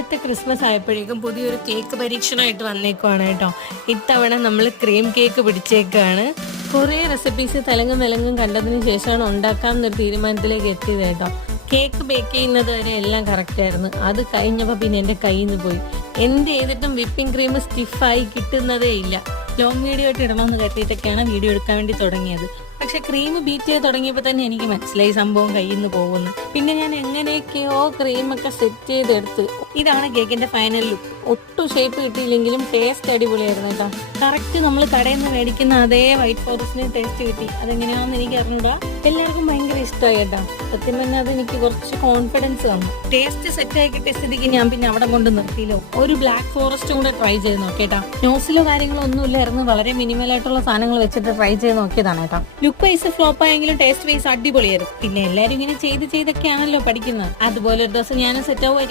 അടുത്ത ക്രിസ്മസ് ആയപ്പോഴേക്കും പുതിയൊരു കേക്ക് പരീക്ഷണമായിട്ട് വന്നേക്കുവാണ് കേട്ടോ. ഇത്തവണ നമ്മൾ ക്രീം കേക്ക് പിടിച്ചേക്കാണ്. കുറേ റെസിപ്പീസ് തലങ്ങും വിലങ്ങും കണ്ടതിന് ശേഷമാണ് ഉണ്ടാക്കാമെന്നൊരു തീരുമാനത്തിലേക്ക് എത്തിയത് കേട്ടോ. കേക്ക് ബേക്ക് ചെയ്യുന്നത് വരെ എല്ലാം കറക്റ്റ് ആയിരുന്നു. അത് കഴിഞ്ഞപ്പോൾ പിന്നെ എൻ്റെ കയ്യിൽ നിന്ന് പോയി. എന്ത് ചെയ്തിട്ടും വിപ്പിംഗ് ക്രീം സ്റ്റിഫായി കിട്ടുന്നതേ ഇല്ല. ലോങ് വീഡിയോ ആയിട്ട് ഇടണമെന്ന് കരുതിയിട്ടൊക്കെയാണ് വീഡിയോ എടുക്കാൻ വേണ്ടി തുടങ്ങിയത്. പക്ഷെ ക്രീം ബീറ്റ് ചെയ്ത് തുടങ്ങിയപ്പോൾ തന്നെ എനിക്ക് മനസ്സിലായി സംഭവം കയ്യിൽ നിന്ന് പോകുന്നു. പിന്നെ ഞാൻ എങ്ങനെയൊക്കെയോ ക്രീമൊക്കെ സെറ്റ് ചെയ്തെടുത്ത്. ഇതാണ് കേക്കിന്റെ ഫൈനൽ ലുക്ക്. ഒട്ടും ഷേപ്പ് കിട്ടിയില്ലെങ്കിലും ടേസ്റ്റ് അടിപൊളിയായിരുന്നു കേട്ടോ. കറക്റ്റ് നമ്മൾ കടയിൽ നിന്ന് മേടിക്കുന്ന അതേ വൈറ്റ് ഫോറസ്റ്റിന് ടേസ്റ്റ് കിട്ടി. അതെങ്ങനെയാണെന്ന് എനിക്ക് അറിഞ്ഞൂടാ. എല്ലാവർക്കും ഭയങ്കര ഇഷ്ടമായി കേട്ടോ. സത്യം പറഞ്ഞാൽ അത് എനിക്ക് കുറച്ച് കോൺഫിഡൻസ് തന്നു. ടേസ്റ്റ് സെറ്റായി കിട്ടിയ സ്ഥിതിക്ക് ഞാൻ പിന്നെ അവിടെ കൊണ്ട് നിർത്തിയില്ലോ. ഒരു ബ്ലാക്ക് ഫോറസ്റ്റും കൂടെ ട്രൈ ചെയ്ത് നോക്കേട്ടാ. നോസിലോ കാര്യങ്ങളോ ഒന്നും ഇല്ലായിരുന്നു. വളരെ മിനിമൽ ആയിട്ടുള്ള സാധനങ്ങൾ വെച്ചിട്ട് ട്രൈ ചെയ്ത് നോക്കിയതാണ് കേട്ടോ. ലുക്ക് വൈസ് ഫ്ലോപ്പ് ആയെങ്കിലും ടേസ്റ്റ് വൈസ് അടിപൊളിയായിരുന്നു. പിന്നെ എല്ലാവരും ഇങ്ങനെ ചെയ്തൊക്കെയാണല്ലോ പഠിക്കുന്നത്. അതുപോലെ ഒരു ദിവസം ഞാനും സെറ്റ് ആവുമായിരിക്കും.